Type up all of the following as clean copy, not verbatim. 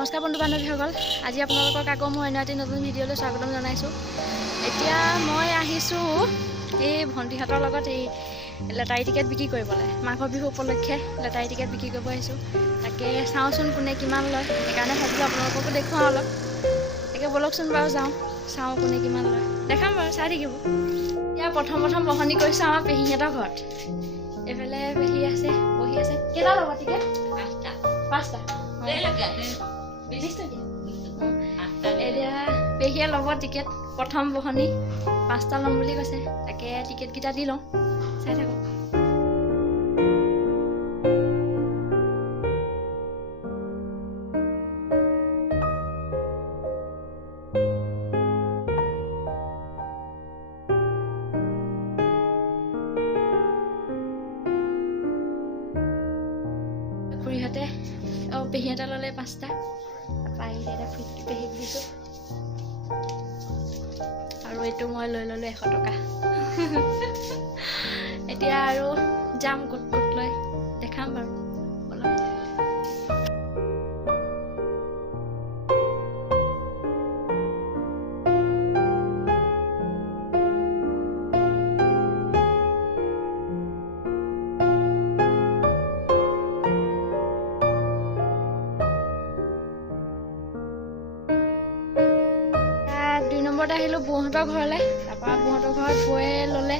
নমস্কাৰ বন্ধু বান্ধৱীসকল, আজি আপোনালোকক আকৌ মই অন্য এটি নতুন ভিডিঅ'লৈ স্বাগতম জনাইছোঁ। এতিয়া মই আহিছোঁ এই ভণ্টিহঁতৰ লগত এই লেটাৰী টিকেট বিক্ৰী কৰিবলৈ। মাঘৰ বিহু উপলক্ষে লেটাৰী টিকেট বিক্ৰী কৰিব আহিছোঁ। তাকে চাওঁচোন কোনে কিমান লয়, সেইকাৰণে ভাবিলোঁ আপোনালোককো দেখুৱাওঁ অলপ। তাকে ব'লকচোন বাৰু চাওঁ কোনে কিমান লয়, দেখাম বাৰু, চাই থাকিব। এতিয়া প্ৰথম বহনি কৰিছোঁ আমাৰ পেহীহঁতৰ ঘৰত। এইফালে পেহী আছে, বহি আছে। কেইটা ল'ব টিকেট? পাঁচটা। এতিয়া পেহীয়ে ল'ব টিকেট, প্ৰথম বহনি 5টা ল'ম বুলি কৈছে। তাকে টিকেটকেইটা দি লওঁ, চাই থাকোঁ। খুৰীহঁতে পেহীহঁতে ল'লে 5টা। তাৰপৰা আহিলে এতিয়া পেহীক দিছোঁ। আৰু এইটো মই লৈ ল'লোঁ 100 টকা। এতিয়া আৰু যাম ক'ত লৈ দেখাম বাৰু, ব'লক। আহিলোঁ বৌহঁতৰ ঘৰলৈ। তাৰপৰা বৌহঁতৰ ঘৰত বৌয়ে ল'লে,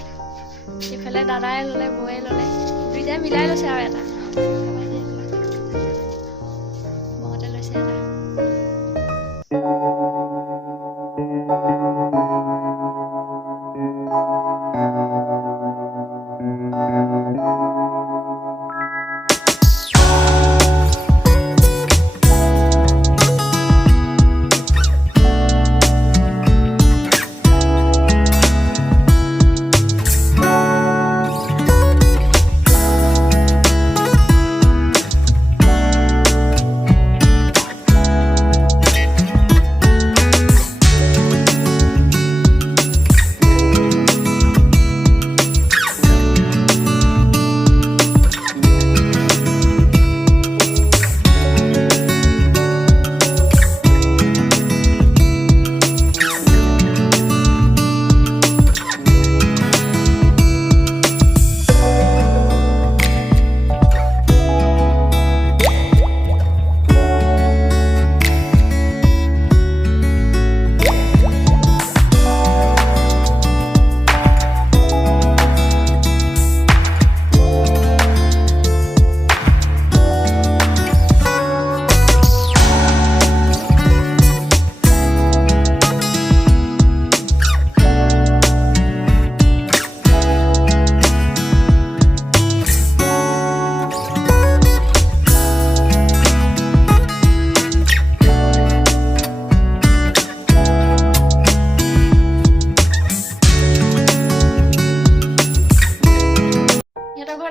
ইফালে দাদাই ল'লে, বৌয়ে ল'লে, দুইটাই মিলাই লৈছে আৰু এটা। বৌহঁতে লৈছে এটা।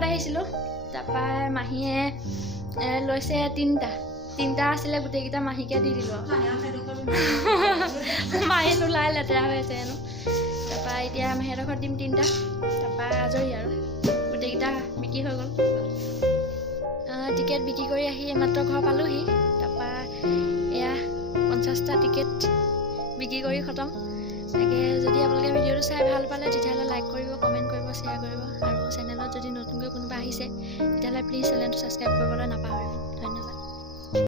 আহিছিলোঁ। তাৰপৰা মাহীয়ে লৈছে 3টা আছিলে, গোটেইকেইটা মাহীকে দি দিলোঁ আৰু। মাহী নোলাই, লেতেৰা হৈ আছে হেনো। তাৰপৰা এতিয়া মাহীহঁতৰ ঘৰত দিম 3টা। তাৰপৰা আজৰি আৰু, গোটেইকেইটা বিক্ৰী হৈ গ'ল। টিকেট বিক্ৰী কৰি আহি এইমাত্ৰ ঘৰ পালোহি। তাৰপৰা এয়া 50টা টিকেট বিক্ৰী কৰি খতম। তাকে যদি আপোনালোকে ভিডিঅ'টো চাই ভাল পালে তেতিয়াহ'লে লাইক কৰিব, কমেণ্ট কৰিব, শ্বেয়াৰ কৰিব। আৰু চেনেলত যদি নতুনকৈ কোনোবা আহিছে তেতিয়াহ'লে প্লিজ চেনেলটো ছাবস্ক্ৰাইব কৰিবলৈ নাপাহৰিব।